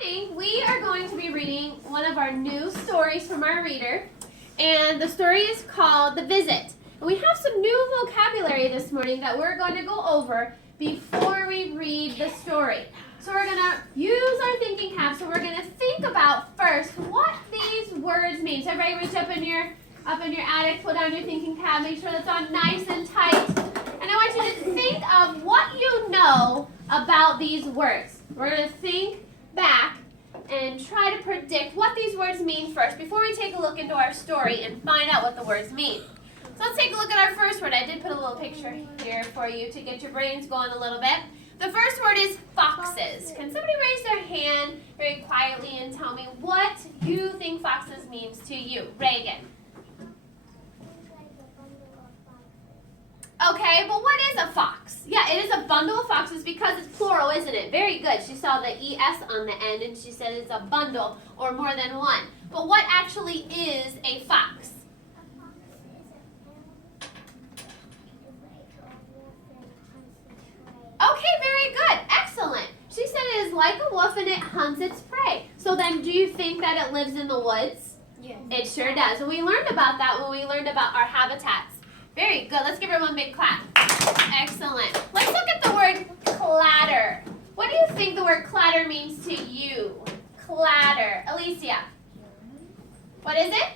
morning, we are going to be reading one of our new stories from our reader, and the story is called The Visit. And we have some new vocabulary this morning that we're going to go over before we read the story. So we're going to use our thinking cap, so we're going to think about first what these words mean. So everybody reach up in your attic, pull down your thinking cap, make sure that's on nice and tight. And I want you to think of what you know about these words. We're going to think back and try to predict what these words mean first before we take a look into our story and find out what the words mean. So let's take a look at our first word. I did put a little picture here for you to get your brains going a little bit. The first word is foxes. Can somebody raise their hand very quietly and tell me what you think foxes means to you? Reagan. Okay, but what is a fox? Yeah, it is a bundle of foxes because it's plural, isn't it? Very good. She saw the ES on the end and she said it's a bundle or more than one. But what actually is a fox? Okay, very good. Excellent. She said it is like a wolf and it hunts its prey. So then do you think that it lives in the woods? Yes. It sure does. And we learned about that when we learned about our habitats. Very good. Let's give her one big clap. Excellent. Let's look at the word clatter. What do you think the word clatter means to you? Clatter. Alicia. What is it?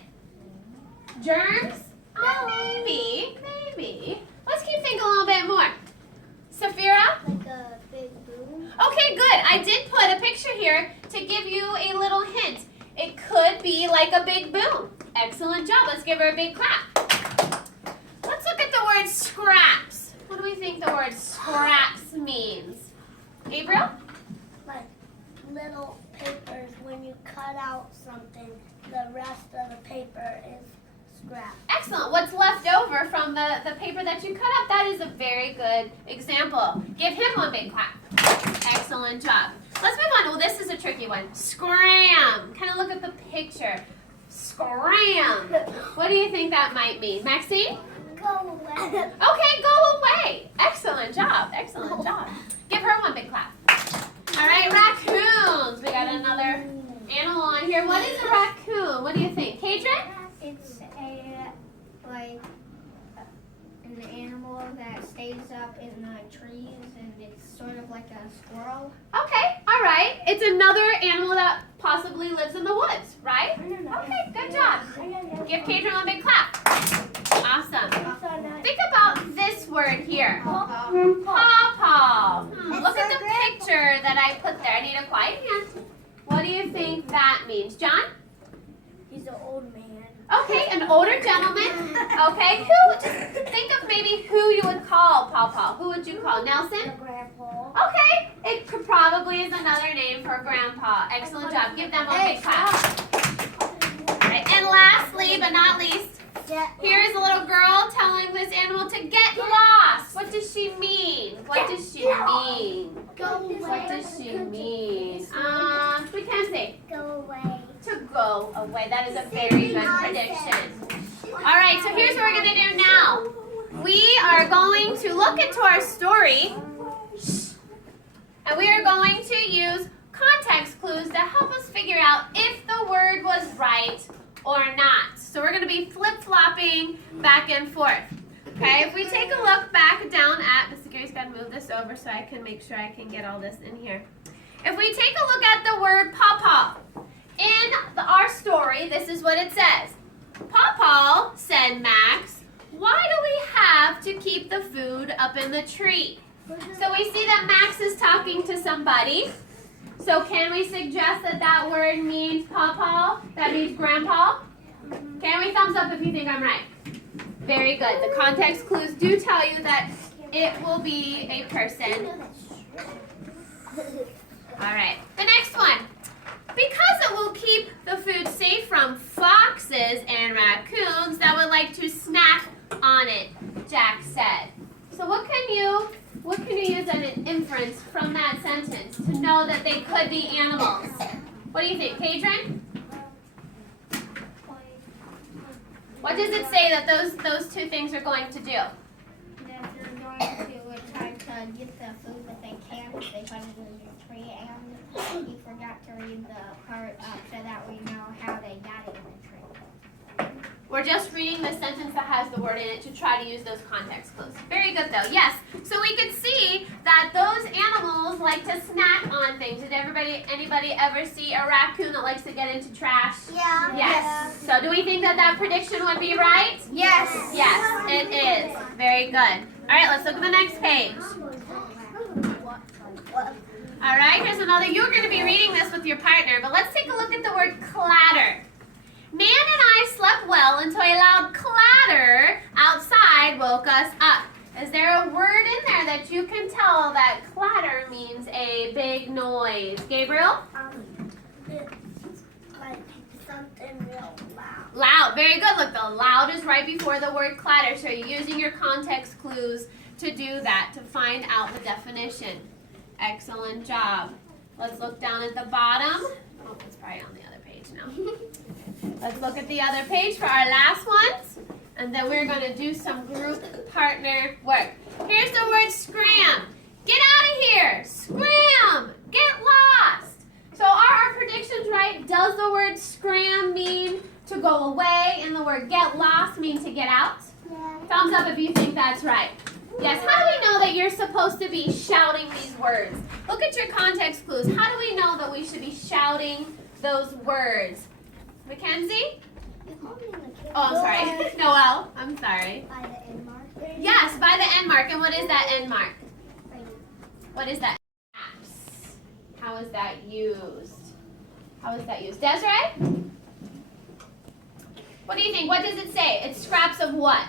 Germs? Oh, maybe. Let's keep thinking a little bit more. Safira? Like a big boom. Okay, good. I did put a picture here to give you a little hint. It could be like a big boom. Excellent job. Let's give her a big clap. Let's look at the word scraps. What do we think the word scraps means? Gabriel? Like little papers. When you cut out something, the rest of the paper is scrap. Excellent. What's left over from the paper that you cut up? That is a very good example. Give him one big clap. Excellent job. Let's move on. Well, this is a tricky one. Scram. Kind of look at the picture. Scram. What do you think that might mean? Maxine? Go away. Okay, go away. Excellent job. Give her one big clap. All right, raccoons. We got another animal on here. What is a raccoon? What do you think? Kadrian? It's an animal that stays up in the trees, and it's sort of like a squirrel. Okay, all right. It's another animal that possibly lives in the woods, right? Okay, good job. Give Kadrian one big clap. Awesome. Think about this word here. Pawpaw. Look at the picture that I put there. I need a quiet hand. What do you think that means? John? He's an old man. Okay, an older gentleman. Okay, just think of maybe who you would call Pawpaw. Who would you call? Nelson? Grandpa. Okay, it could probably is another name for Grandpa. Excellent job. Give them one big clap. Right, and lastly, but not least, here is a little girl telling this animal to get lost. What does she mean? What does she mean? We can say Go away. to go away. That is a very good prediction. All right, so here's what we're going to do now. We are going to look into our story, and we are going to use context clues to help us figure out if the word was right or not. So we're going to be flip-flopping back and forth. Okay, if we take a look back down at, Mr. Gary's got to move this over so I can make sure I can get all this in here. If we take a look at the word pawpaw, in our story, this is what it says. Pawpaw, said Max, why do we have to keep the food up in the tree? So we see that Max is talking to somebody. So can we suggest that that word means pawpaw? That means grandpa? Can we thumbs up if you think I'm right? Very good. The context clues do tell you that it will be a person. All right. The next one. Because it will keep the food safe from foxes and raccoons that would like to snack on it, Jack said. So what can you use as an inference from that sentence to know that they could be animals? What do you think, Kadrian? What does it say that those two things are going to do? That they're going to try to get the food, but they can't. They find it in the tree, and You forgot to read the part up so that we know how they got in the tree. We're just reading the sentence that has the word in it to try to use those context clues. Very good though. Yes. So we could see that those animals like to snack on things. Did anybody ever see a raccoon that likes to get into trash? Yeah. Yes. So do we think that that prediction would be right? Yes. Yes, it is. Very good. All right, let's look at the next page. All right, here's another. You're going to be reading this with your partner, but let's take a look at the word clatter. Nan and I slept well until a loud clatter outside woke us up. Is there a word in there that you can tell that clatter means a big noise? Gabriel? It's like something real loud. Loud. Very good. Look, the loud is right before the word clatter. So you're using your context clues to do that, to find out the definition. Excellent job. Let's look down at the bottom. Oh, it's probably on the other page now. Let's look at the other page for our last ones. And then we're going to do some group partner work. Here's the word scram. Get out of here. Scram. Get lost. So are our predictions right? Does the word scram mean to go away and the word get lost mean to get out? Yeah. Thumbs up if you think that's right. Yes, how do we know that you're supposed to be shouting these words? Look at your context clues. How do we know that we should be shouting those words? Mackenzie? Oh, I'm sorry. Noelle, I'm sorry. By the end mark. Yes, by the end mark. And what is that end mark? What is that? How is that used? How is that used? Desiree? What do you think? What does it say? It's scraps of what?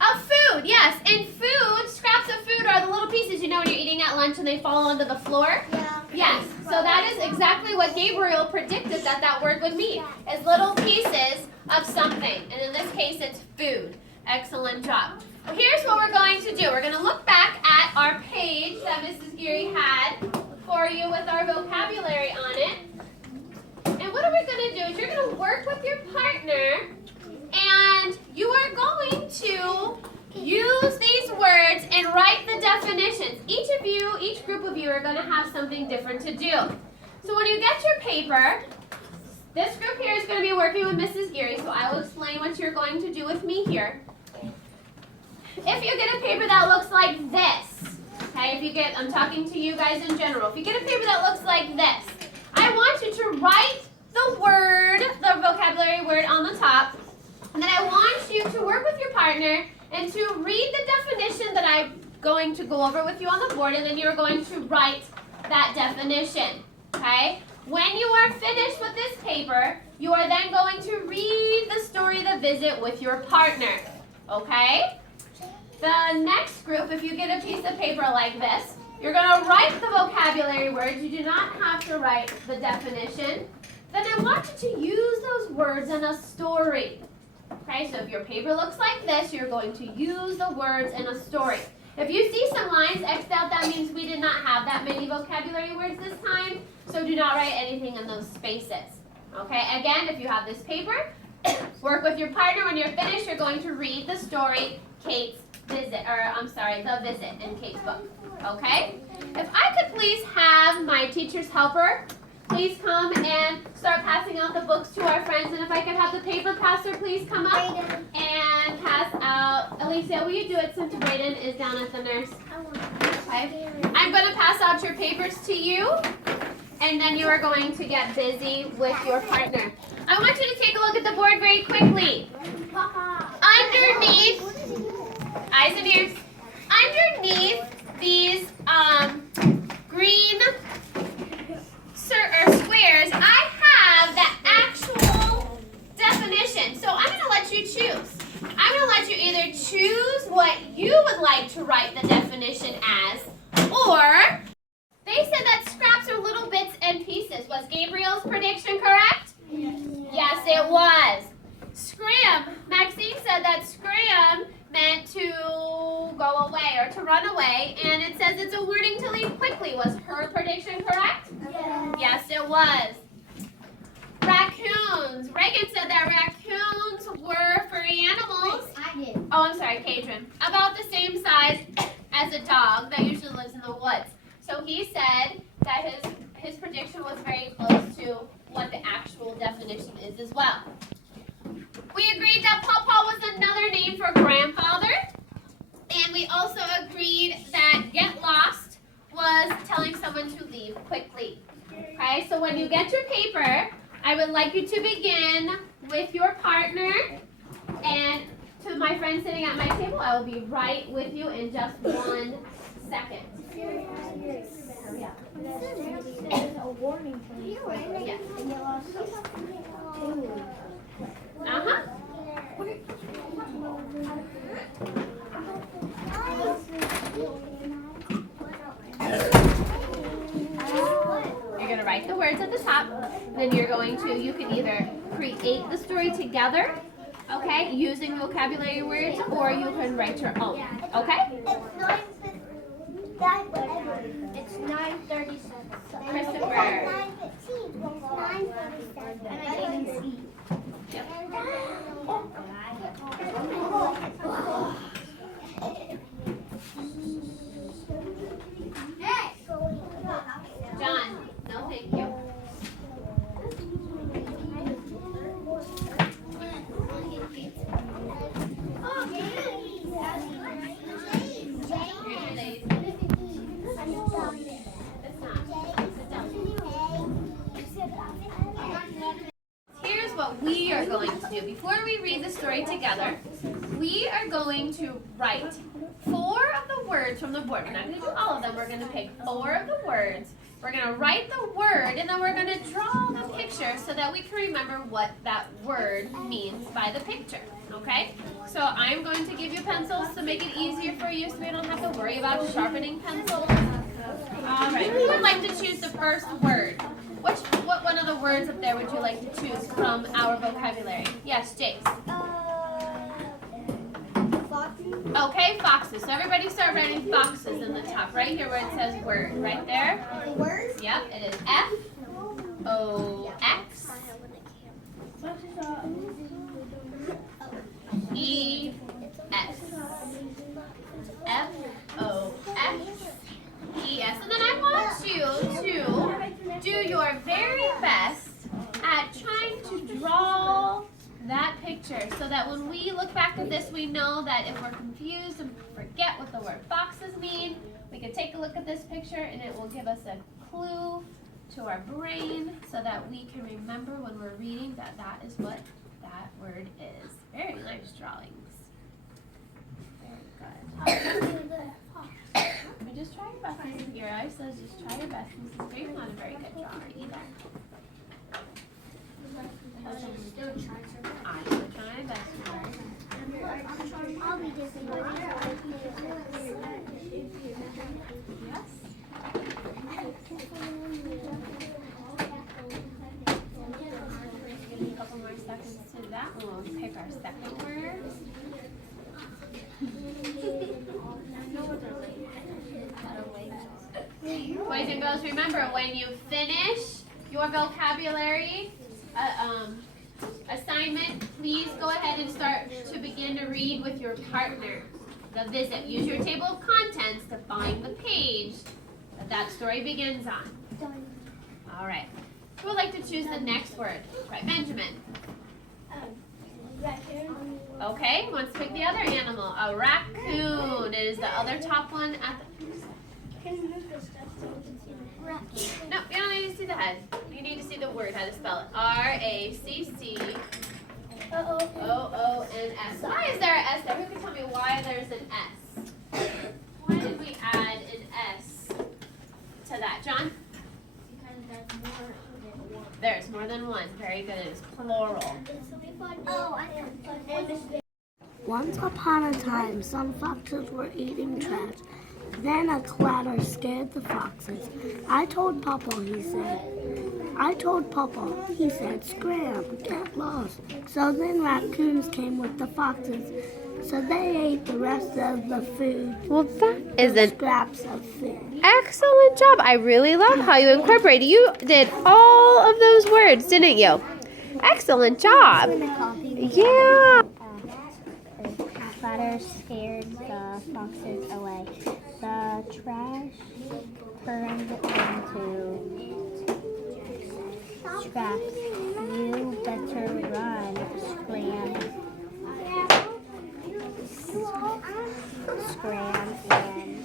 Of food, yes. And food, scraps of food are the little pieces, you know, when you're eating at lunch and they fall onto the floor? Yeah. Yes. So that is exactly what Gabriel predicted that word would mean, is little pieces of something. And in this case, it's food. Excellent job. Well, here's what we're going to do. We're going to look back at our page that Mrs. Geary had for you with our vocabulary on it. And what are we going to do is you're going to work with your partner and you are going to use these words and write the definitions. Each group of you are going to have something different to do. So when you get your paper, this group here is going to be working with Mrs. Geary, so I will explain what you're going to do with me here. If you get a paper that looks like this, okay, I'm talking to you guys in general. If you get a paper that looks like this, I want you to write the word, the vocabulary word on the top, and then I want you to work with your partner and to read the definition that I'm going to go over with you on the board, and then you're going to write that definition, okay? When you are finished with this paper, you are then going to read the story of the visit with your partner, okay? The next group, if you get a piece of paper like this, you're going to write the vocabulary words. You do not have to write the definition. Then I want you to use those words in a story. Okay, so if your paper looks like this, you're going to use the words in a story. If you see some lines X'd out, that means we did not have that many vocabulary words this time, so do not write anything in those spaces. Okay, again, if you have this paper, work with your partner. When you're finished, you're going to read the story, The Visit in Kate's book. Okay? If I could please have my teacher's helper please come and start passing out the books to our friends. And if I could have the paper passer please come up and pass out. Alicia, will you do it since Brayden is down at the nurse? Okay. I'm going to pass out your papers to you. And then you are going to get busy with your partner. I want you to take a look at the board very quickly. Underneath, eyes and ears, underneath these green squares, I have the actual definition. So I'm going to let you choose. I'm going to let you either choose what you would like to write the definition as, or they said that scraps are little bits and pieces. Was Gabriel's prediction correct? Yes, it was. Scram. Maxine said that scram meant to go away or to run away, and it says it's a wording to leave quickly. Was her prediction correct? Yes, it was. Raccoons. Reagan said that raccoons were furry animals. I did. Oh, I'm sorry, Kadrin. About the same size as a dog that usually lives in the woods. So he said that his prediction was very close to what the actual definition is as well. We agreed that Pawpaw was another name for grandfather. And we also agreed that get lost was telling someone to leave quickly. Okay, so when you get your paper, I would like you to begin with your partner. And to my friend sitting at my table, I will be right with you in just 1 second. There's a warning for you. Yes. And you lost Uh-huh. You're going to write the words at the top. Then you're going to, you can either create the story together, okay, using vocabulary words, or you can write your own, okay? It's 9:37. Christopher. 9:37. And I didn't see. Yep. John, no thank you. Here's what we are going to do. Before we read the story together, we are going to write 4 of the words from the board. We're not going to do all of them. We're going to pick 4 of the words. We're going to write the word, and then we're going to draw the picture so that we can remember what that word means by the picture. Okay? So I'm going to give you pencils to make it easier for you so we don't have to worry about sharpening pencils. All right. Who would like to choose the first word? What one of the words up there would you like to choose from our vocabulary? Yes, Jace. Foxes. Okay, foxes. So everybody start writing foxes in the top, right here where it says word, right there. Words. Yep, it is F-O-X. E-S. F-O-X-E-S. And then I want you to do your very best at trying to draw that picture so that when we look back at this, we know that if we're confused and forget what the word foxes mean, we can take a look at this picture and it will give us a clue to our brain so that we can remember when we're reading that that is what that word is. Very nice drawings. Very good. We just try your best. Your eye says just try your best. Mrs. Grave's not a very good drawer either. I'm still trying my best for her. I'll be disappointed. Yes. Give me a couple more seconds to that. We'll pick our second word. Boys and girls, remember when you finish your vocabulary assignment, please go ahead and start to begin to read with your partner. The visit. Use your table of contents to find the page that story begins on. All right. Who would like to choose the next word? Right, Benjamin. Raccoon. Okay, wants to pick the other animal. A raccoon. It is the other top one at the... Can you move the stuff so we can see the raccoon? No, you don't need to see the head. You need to see the word, how to spell it. R-A-C-C-O-O-N-S. Why is there an S there? Who can tell me why there's an S? Why did we add an S to that? John? There's more than one. Very good. It is plural. Oh, I know. Once upon a time, some foxes were eating trash. Then a clatter scared the foxes. I told Papa, he said, scram, get lost. So then raccoons came with the foxes. So they ate the rest of the food. Well, that is an Scraps of food. excellent job. I really love how you incorporated. You did all of those words, didn't you? Excellent job. Yeah. Clatter scared the foxes away. The trash turned into scraps. You better run, Scram, and